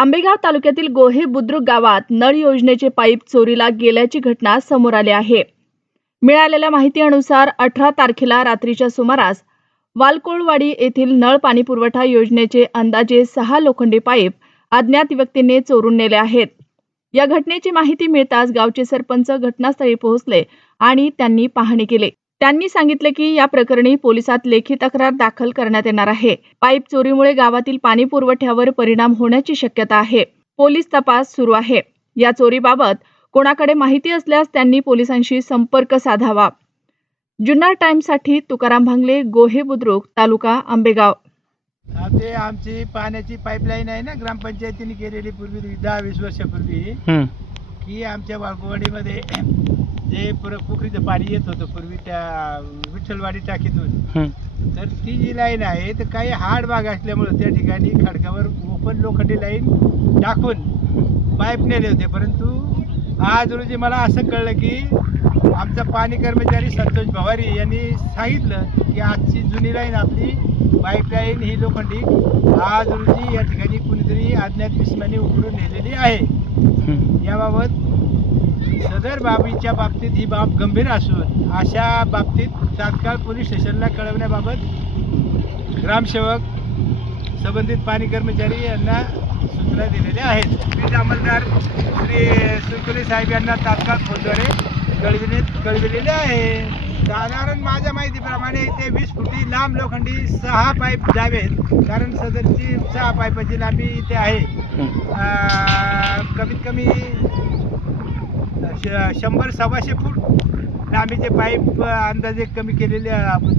आंबेगाव तालुक्यातील गोहे बुद्रुक गावात नळ योजनेचे पाईप चोरीला गेल्याची घटना समोर आली आहे। मिळालेल्या माहितीनुसार 18 तारखेला रात्रीच्या सुमारास वालकोळवाडी येथील नळ पाणी पुरवठा योजनेचे अंदाजे 6 लोखंडी पाईप अज्ञात व्यक्तींनी चोरून नेले आहेत। या घटनेची माहिती मिळताच गावचे सरपंच घटनास्थळी पोहोचले आणि त्यांनी पाहणी केली। त्यांनी सांगितले की या प्रकरणी पोलिसात लेखी तक्रार दाखल करण्यात येणार आहे। पाईप चोरीमुळे गावातील पाणी पुरवठ्यावर परिणाम होण्याची शक्यता आहे। पोलीस तपास सुरू आहे। या चोरीबाबत कोणाकडे माहिती असल्यास त्यांनी पोलिसांशी संपर्क साधावा। जुन्नर टाइम्ससाठी तुकाराम भांगले, गोहे बुद्रुक, तालुका आंबेगाव। ते आमची पाण्याची पाईपलाईन आहे ना, ग्रामपंचायतीने केलेली पूर्वी 10-20 वर्षापूर्वी की आमच्या वाळकोवाडीमध्ये जे पोखरीचं पाणी येत होतं पूर्वी त्या विठ्ठलवाडी टाकीतून, तर ती जी लाईन आहे तर काही हार्ड भाग असल्यामुळे त्या ठिकाणी खडकावर ओपन लोखंडी लाईन टाकून पाईप नेले होते। परंतु आज रोजी मला असं कळलं की आमचा पाणी कर्मचारी संतोष भवारी यांनी सांगितलं की आजची जुनी लाईन आपली पाईपलाईन ही लोखंडी आज रोजी या ठिकाणी कुणीतरी अज्ञात विस्माने उकळून नेलेली आहे। याबाबत सदर बाबीच्या बाबतीत ही बाब गंभीर असून अशा बाबतीत तात्काळ पोलीस स्टेशनला कळवण्याबाबत ग्रामसेवक संबंधित पाणी कर्मचारी यांना सूचना दिलेल्या आहेत। वीज अंमलदार श्री सुरकुले साहेब यांना तात्काळ फोनद्वारे कळविलेले आहे। साधारण माझ्या माहितीप्रमाणे ते 20 फुटी लांब लोखंडी 6 पाईप जावेत, कारण सदरची 6 पाईपाची लांबी इथे आहे। कमीत कमी 100-125 फूट लांबीचे पाईप अंदाजे कमी केलेले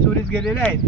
चोरीस गेलेले आहेत।